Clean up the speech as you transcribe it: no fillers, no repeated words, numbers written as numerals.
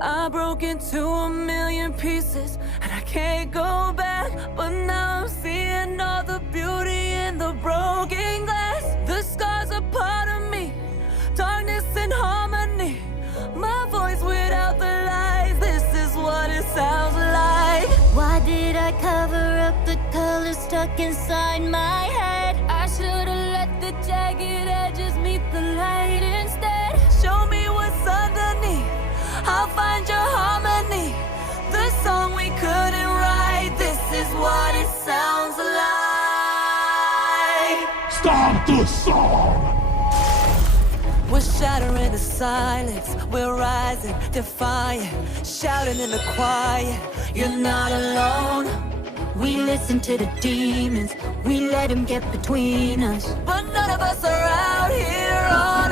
I broke into a million pieces and I can't go back. But now I'm seeing all the beauty in the broken glass. The scars are part of me, darkness and harmony. My voice without the lies, this is what it sounds like. Why did I cover up the colors stuck inside my head? I should've let the jagged edges meet the light instead. Show me what's underneath, I'll find your harmony. The song we couldn't write, this is what it sounds like. Stop the song! We're shattering the silence, we're rising, defiant, shouting in the quiet. You're not alone. We listen to the demons, we let them get between us. But none of us are out here on